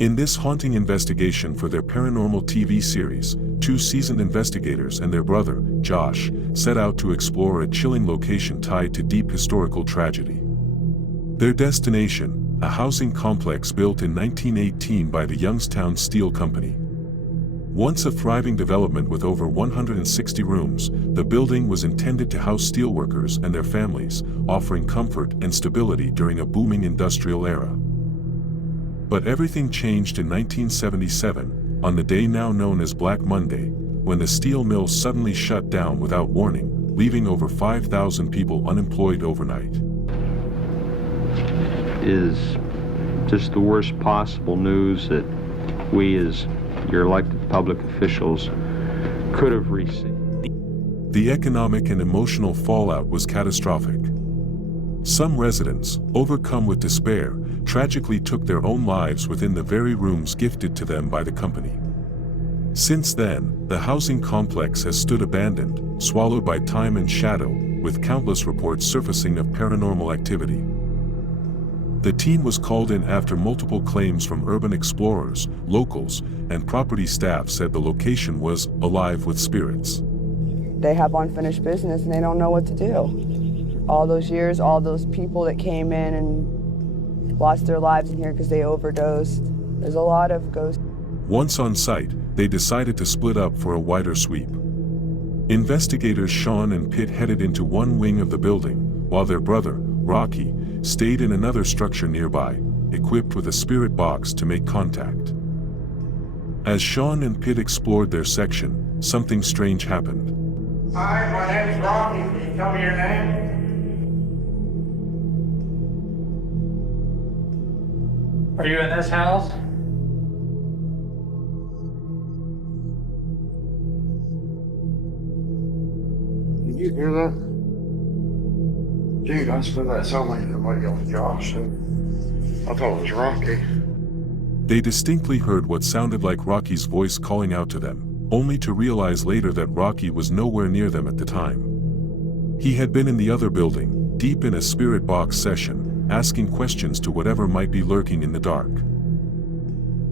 In this haunting investigation for their paranormal TV series, two seasoned investigators and their brother, Josh, set out to explore a chilling location tied to deep historical tragedy. Their destination, a housing complex built in 1918 by the Youngstown Steel Company. Once a thriving development with over 160 rooms, the building was intended to house steelworkers and their families, offering comfort and stability during a booming industrial era. But everything changed in 1977, on the day now known as Black Monday, when the steel mill suddenly shut down without warning, leaving over 5,000 people unemployed overnight. Is just the worst possible news that we as your elected public officials could have received. The economic and emotional fallout was catastrophic. Some residents, overcome with despair, tragically took their own lives within the very rooms gifted to them by the company. Since then, the housing complex has stood abandoned, swallowed by time and shadow, with countless reports surfacing of paranormal activity. The team was called in after multiple claims from urban explorers, locals, and property staff said the location was alive with spirits. They have unfinished business and they don't know what to do. All those years, all those people that came in and lost their lives in here because they overdosed. There's a lot of ghosts. Once on site, they decided to split up for a wider sweep. Investigators Sean and Pitt headed into one wing of the building, while their brother, Rocky, stayed in another structure nearby, equipped with a spirit box to make contact. As Sean and Pitt explored their section, something strange happened. Hi, my name is Rocky. Can you tell me your name? Are you in this house? Did you hear that? Dude, I swear that sounded like somebody yelling Josh. I thought it was Rocky. They distinctly heard what sounded like Rocky's voice calling out to them, only to realize later that Rocky was nowhere near them at the time. He had been in the other building, deep in a spirit box session, asking questions to whatever might be lurking in the dark.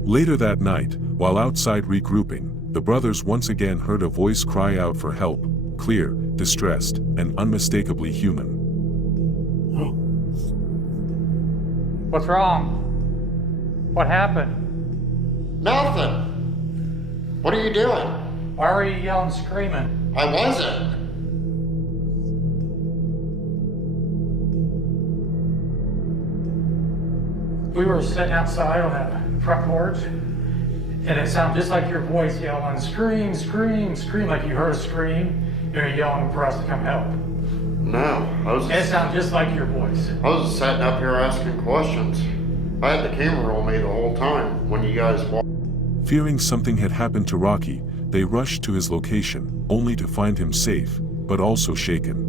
Later that night, while outside regrouping, the brothers once again heard a voice cry out for help, clear, distressed, and unmistakably human. What's wrong? What happened? Nothing. What are you doing? Why were you yelling, screaming? I wasn't. We were sitting outside on that front porch, and it sounded just like your voice yelling, scream, scream, scream, like you heard a scream, and you're yelling for us to come help. No, And it sounded just like your voice. I was just sitting up here asking questions. I had the camera on me the whole time when you guys walked. Fearing something had happened to Rocky, they rushed to his location, only to find him safe, but also shaken.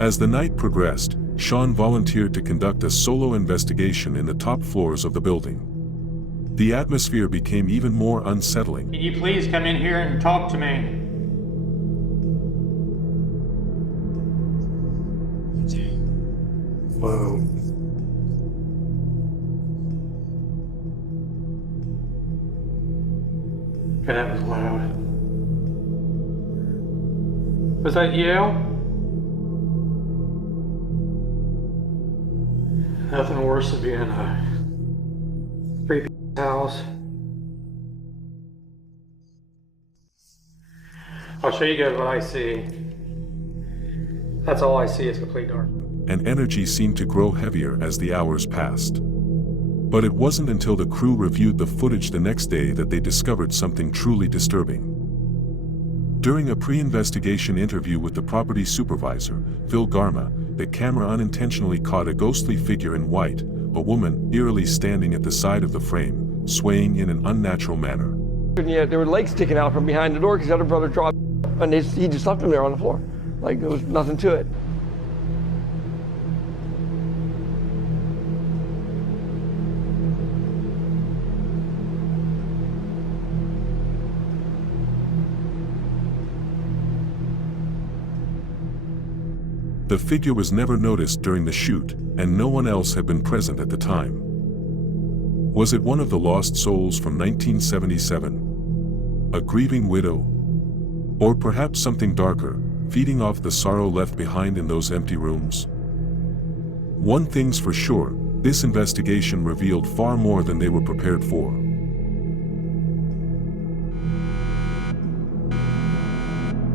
As the night progressed, Sean volunteered to conduct a solo investigation in the top floors of the building. The atmosphere became even more unsettling. Can you please come in here and talk to me? Whoa. Okay, that was loud. Was that you? Nothing worse than being in a creepy house. I'll show you guys what I see. That's all I see is complete dark. And energy seemed to grow heavier as the hours passed. But it wasn't until the crew reviewed the footage the next day that they discovered something truly disturbing. During a pre-investigation interview with the property supervisor, Phil Garma, the camera unintentionally caught a ghostly figure in white, a woman eerily standing at the side of the frame, swaying in an unnatural manner. And yet there were legs sticking out from behind the door because the other brother dropped, and he just left him there on the floor, like there was nothing to it. The figure was never noticed during the shoot, and no one else had been present at the time. Was it one of the lost souls from 1977? A grieving widow? Or perhaps something darker, feeding off the sorrow left behind in those empty rooms? One thing's for sure, this investigation revealed far more than they were prepared for.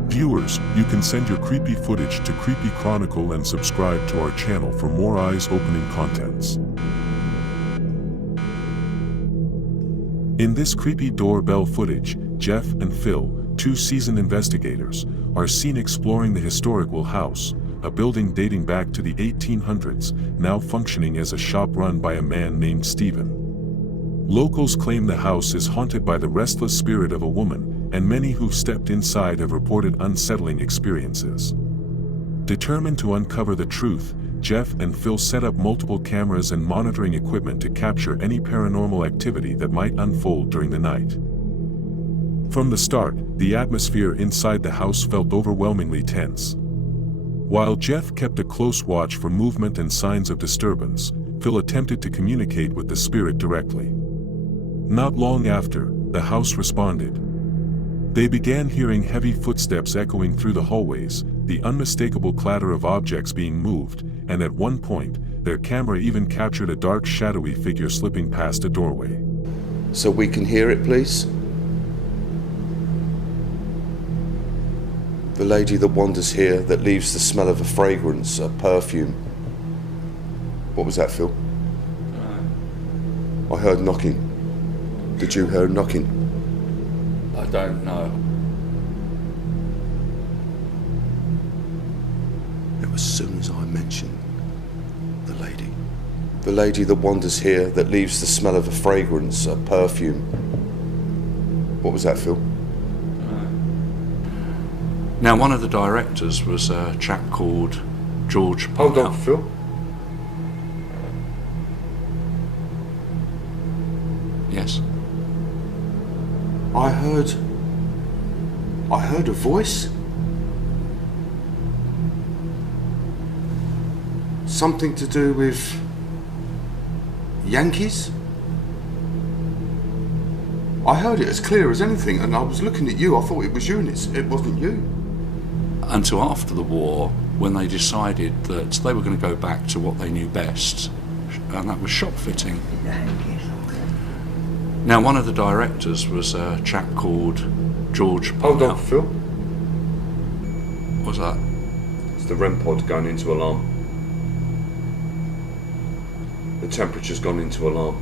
Viewers, you can send your creepy footage to Creepy Chronicle and subscribe to our channel for more eyes-opening contents. In this creepy doorbell footage, Jeff and Phil, two seasoned investigators, are seen exploring the historical house, a building dating back to the 1800s, now functioning as a shop run by a man named Stephen. Locals claim the house is haunted by the restless spirit of a woman, and many who've stepped inside have reported unsettling experiences. Determined to uncover the truth, Jeff and Phil set up multiple cameras and monitoring equipment to capture any paranormal activity that might unfold during the night. From the start, the atmosphere inside the house felt overwhelmingly tense. While Jeff kept a close watch for movement and signs of disturbance, Phil attempted to communicate with the spirit directly. Not long after, the house responded. They began hearing heavy footsteps echoing through the hallways, the unmistakable clatter of objects being moved, and at one point, their camera even captured a dark, shadowy figure slipping past a doorway. So we can hear it, please? The lady that wanders here, that leaves the smell of a fragrance, a perfume. What was that, Phil? I heard knocking. Did you hear knocking? I don't know. It was as soon as I mentioned the lady. The lady that wanders here, that leaves the smell of a fragrance, a perfume. What was that, Phil? Now, one of the directors was a chap called George. Hold on, Phil. Yes. I heard a voice. Something to do with Yankees? I heard it as clear as anything, and I was looking at you. I thought it was you, and it wasn't you. Until after the war, when they decided that they were going to go back to what they knew best, and that was shop fitting. Now, one of the directors was a chap called George. Hold on, Phil. What was that? It's the REM pod going into alarm. The temperature's gone into alarm.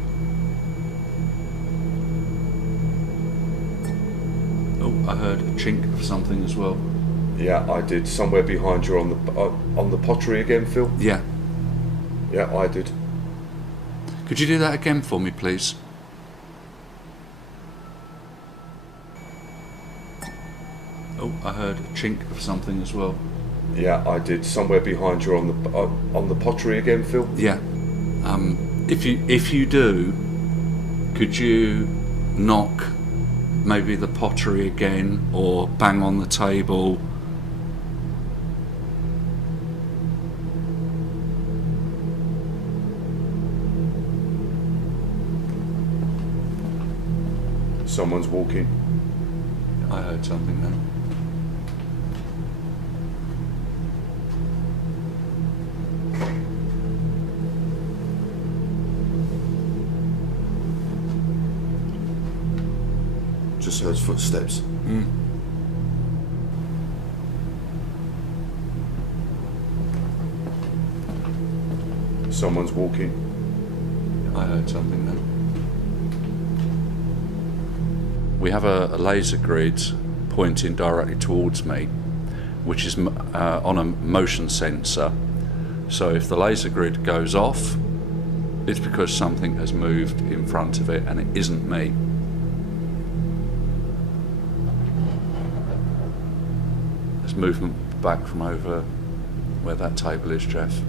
Oh, I heard a chink of something as well. Yeah, I did. Somewhere behind you on the pottery again, Phil? Yeah. Yeah, I did. Could you do that again for me, please? Oh, I heard a chink of something as well. Yeah, I did. Somewhere behind you on the pottery again, Phil? Yeah. If you do, could you knock maybe the pottery again, or bang on the table? Someone's walking. I heard something then. Just heard footsteps. Someone's walking. I heard something then. We have a laser grid pointing directly towards me, which is on a motion sensor. So if the laser grid goes off, it's because something has moved in front of it, and it isn't me. There's movement back from over where that table is, Jeff.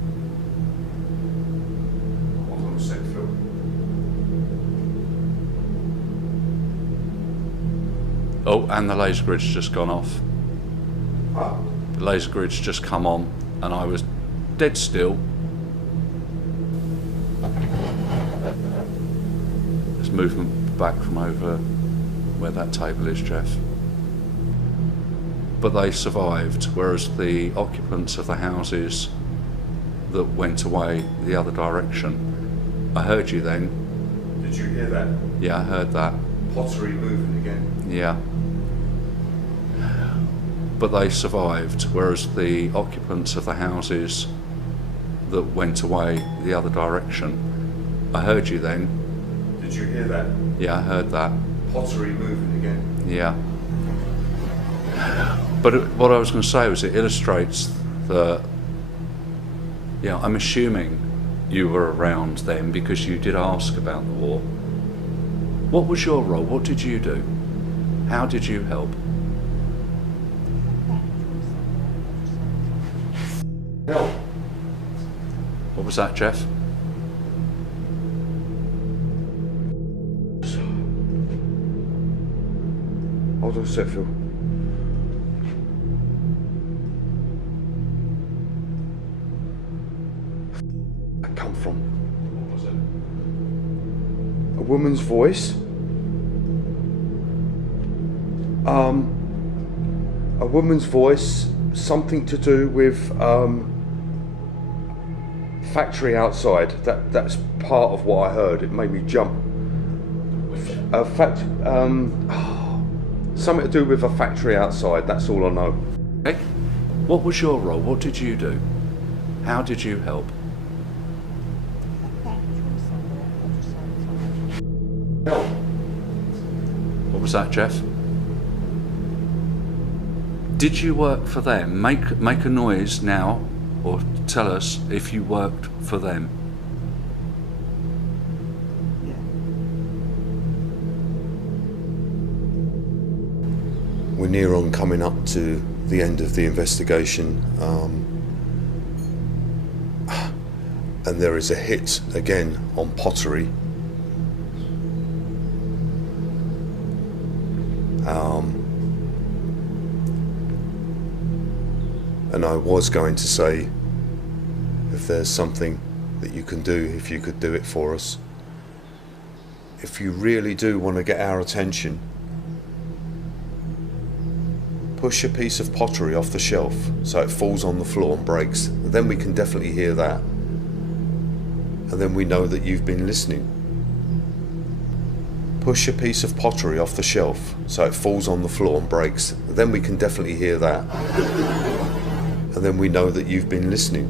Hold on a sec, Phil. Oh, and the laser grid's just gone off. Ah. The laser grid's just come on, and I was dead still. There's movement back from over where that table is, Jeff. But they survived, whereas the occupants of the houses that went away the other direction, I heard you then. Did you hear that? Yeah, I heard that. Pottery moving again. Yeah. But they survived, whereas the occupants of the houses that went away the other direction, I heard you then. Did you hear that? Yeah, I heard that. Pottery moving again. Yeah. But what I was going to say was it illustrates the, I'm assuming you were around then because you did ask about the war. What was your role? What did you do? How did you help? Help. What was that, Jeff? Hold on a sec, Phil. That come from? What was it? A woman's voice. A woman's voice, something to do with factory outside. That's part of what I heard. It made me jump. Something to do with a factory outside. That's all I know. Okay. What was your role? What did you do? How did you help? Help. What was that, Jeff? Did you work for them? Make a noise now, or tell us if you worked for them. We're near on coming up to the end of the investigation, and there is a hit again on pottery. And I was going to say, if there's something that you can do, if you could do it for us, if you really do want to get our attention, push a piece of pottery off the shelf so it falls on the floor and breaks. Then we can definitely hear that. And then we know that you've been listening. Push a piece of pottery off the shelf so it falls on the floor and breaks. Then we can definitely hear that. And then we know that you've been listening.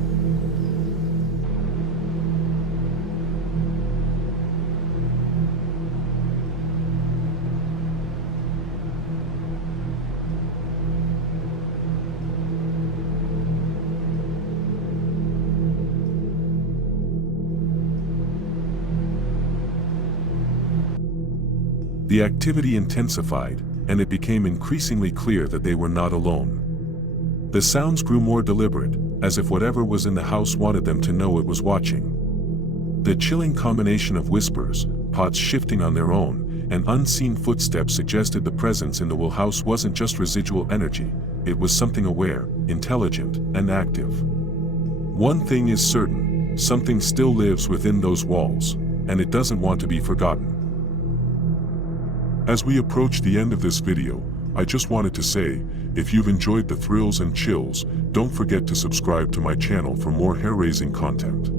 The activity intensified, and it became increasingly clear that they were not alone. The sounds grew more deliberate, as if whatever was in the house wanted them to know it was watching. The chilling combination of whispers, pots shifting on their own, and unseen footsteps suggested the presence in the Will house wasn't just residual energy, it was something aware, intelligent, and active. One thing is certain, something still lives within those walls, and it doesn't want to be forgotten. As we approach the end of this video, I just wanted to say, if you've enjoyed the thrills and chills, don't forget to subscribe to my channel for more hair-raising content.